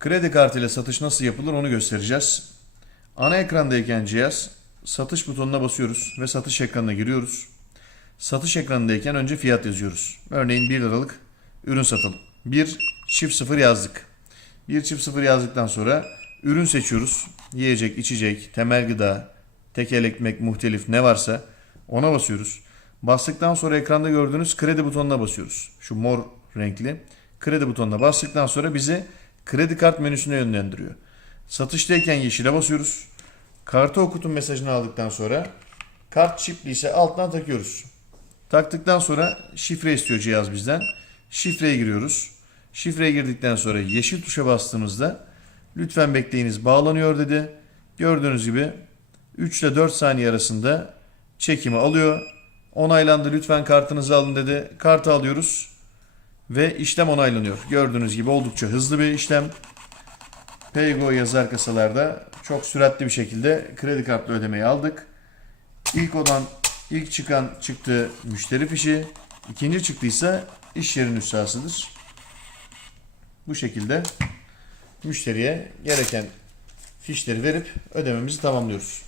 Kredi kartı ile satış nasıl yapılır onu göstereceğiz. Ana ekrandayken cihaz satış butonuna basıyoruz ve satış ekranına giriyoruz. Satış ekranındayken önce fiyat yazıyoruz. Örneğin 1 liralık ürün satalım. 1 çift 0 yazdık. 1 çift 0 yazdıktan sonra ürün seçiyoruz. Yiyecek, içecek, temel gıda, tekel ekmek, muhtelif ne varsa ona basıyoruz. Bastıktan sonra ekranda gördüğünüz kredi butonuna basıyoruz. Şu mor renkli. Kredi butonuna bastıktan sonra bizi kredi kart menüsüne yönlendiriyor. Satıştayken yeşile basıyoruz. Kartı okutun mesajını aldıktan sonra kart çipli ise alttan takıyoruz. Taktıktan sonra şifre istiyor cihaz bizden. Şifreye giriyoruz. Şifreye girdikten sonra yeşil tuşa bastığımızda lütfen bekleyiniz bağlanıyor dedi. Gördüğünüz gibi 3 ile 4 saniye arasında çekimi alıyor. Onaylandı lütfen kartınızı alın dedi. Kartı alıyoruz ve işlem onaylanıyor. Gördüğünüz gibi oldukça hızlı bir işlem. Paygo yazar kasalarda çok süratli bir şekilde kredi kartlı ödemeyi aldık. İlk olan ilk çıkan çıktı müşteri fişi. İkinci çıktıysa iş yerinin üstahısıdır. Bu şekilde müşteriye gereken fişleri verip ödememizi tamamlıyoruz.